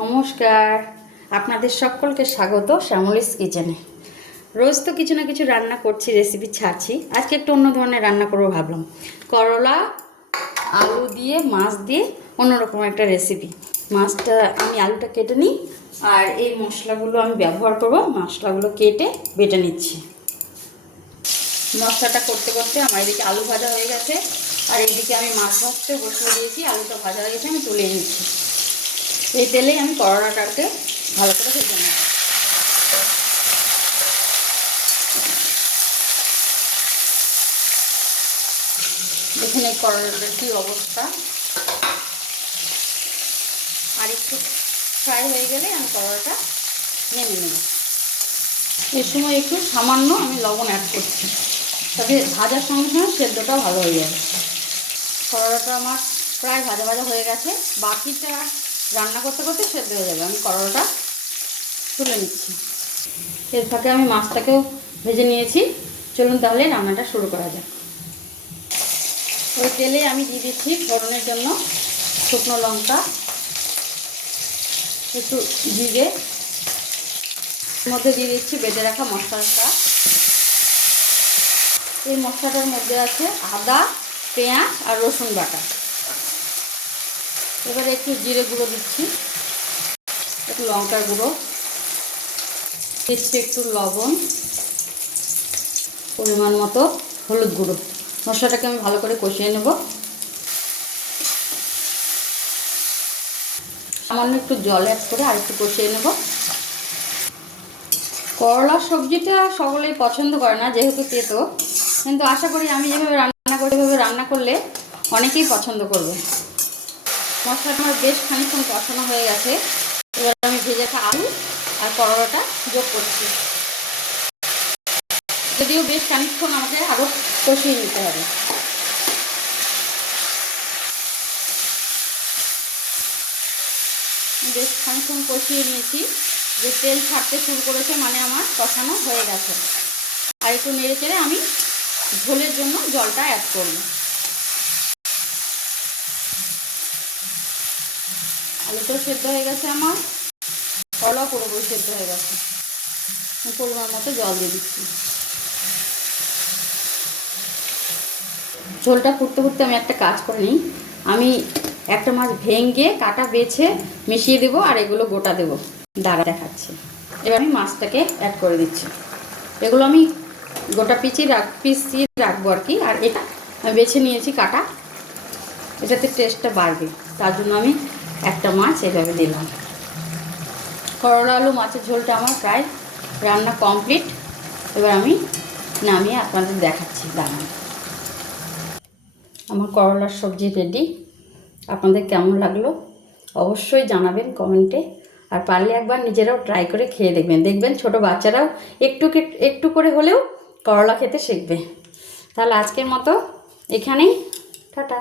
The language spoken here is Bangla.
নমস্কার, আপনাদের সকলকে স্বাগত শ্যামলিস কিচেনে। রোজ তো কিছু না কিছু রান্না করছি, রেসিপি ছাড়ছি। আজকে একটু অন্য ধরনের রান্না করবো ভাবলাম। করলা আলু দিয়ে মাছ দিয়ে অন্যরকম একটা রেসিপি। মাছটা আমি আলুটা কেটে নিই, আর এই মশলাগুলো আমি ব্যবহার করব। মশলাগুলো কেটে বেটে নিচ্ছি। মশলাটা করতে করতে আমার এদিকে আলু ভাজা হয়ে গেছে, আর এইদিকে আমি মাছ ভাজতে বসিয়ে দিয়েছি। আলুটা ভাজা হয়ে গেছে, আমি তুলে নিচ্ছি। এই তেলেই আমি করলাটাকে ভালো করে ভেজে নেব। দেখুন এই করলাটার কী অবস্থা। আর একটু ফ্রাই হয়ে গেলে আমি করলাটা নেমে নেব। এই সময় একটু সামান্য আমি লবণ অ্যাড করছি, তবে ভাজার সঙ্গে সঙ্গে সেদ্ধটা ভালো হয়ে যাবে। করলাটা আমার প্রায় ভাজা ভাজা হয়ে গেছে, বাকিটা রান্না করতে করতে সেদ্ধ হয়ে যাবে। আমি করলাটা তুলে নিচ্ছি। এর ফাঁকে আমি মাছটাকেও ভেজে নিয়েছি। চলুন তাহলে রান্নাটা শুরু করা যাক। ওই তেলে আমি দিয়ে দিচ্ছি ফোড়নের জন্য শুকনো লঙ্কা, একটু জিরে, এর মধ্যে দিয়ে দিচ্ছি বেটে রাখা মশলাটা। এই মশলাটার মধ্যে আছে আদা, পেঁয়াজ আর রসুন বাটা। এবারে একটু জিরে গুঁড়ো দিচ্ছি, একটু লঙ্কার গুঁড়ো দিচ্ছি, একটু লবণ, পরিমাণ মতো হলুদ গুঁড়ো। মশলাটাকে আমি ভালো করে কষিয়ে নেব। সামান্য একটু জল অ্যাড করে আর একটু কষিয়ে নেব। করলা সবজিটা সকলেই পছন্দ করে না, যেহেতু তেতো, কিন্তু আশা করি আমি যেভাবে রান্না করলে অনেকেই পছন্দ করবে। মশলাটা আমার বেশ খানিকক্ষণ কষানো হয়ে গেছে। এবার আমি ভেজে রাখা আলু আর করলাটা যোগ করছি। যদিও বেশ খানিকক্ষণ আমাকে আরও কষিয়ে নিতে হবে। বেশ খানিকক্ষণ কষিয়ে নিয়েছি। যে তেল ছাড়তে শুরু করেছে মানে আমার কষানো হয়ে গেছে। আর একটু নেড়ে চেড়ে আমি ঝোলের জন্য জলটা অ্যাড করব। আলুটাও সেদ্ধ হয়ে গেছে আমার, করলাও পুরোপুরি সেদ্ধ হয়ে গেছে। পরিমাণ মতো জল দিয়ে দিচ্ছি। ঝোলটা ফুটতে ফুটতে আমি একটা কাজ করে নিই। আমি একটা মাছ ভেঙে কাটা বেছে মিশিয়ে দেবো, আর এগুলো গোটা দেবো। দাঁড়া দেখাচ্ছি। এবার আমি মাছটাকে অ্যাড করে দিচ্ছি। এগুলো আমি গোটা পিছিয়ে রাখবো আর কি। আর এটা আমি বেছে নিয়েছি কাটা, এটাতে টেস্টটা বাড়বে, তার জন্য আমি একটা মাছ এভাবে দিলাম। করলা আলু মাছের ঝোলটা আমার প্রায় রান্না কমপ্লিট। এবার আমি নামিয়ে আপনাদের দেখাচ্ছি। দাঁড়ান, আমার করলার সবজি রেডি। আপনাদের কেমন লাগলো অবশ্যই জানাবেন কমেন্টে। আর পারলে একবার নিজেরাও ট্রাই করে খেয়ে দেখবেন ছোটো বাচ্চারাও একটু করে হলেও করলা খেতে শিখবে। তাহলে আজকের মতো এখানেই, টাটা।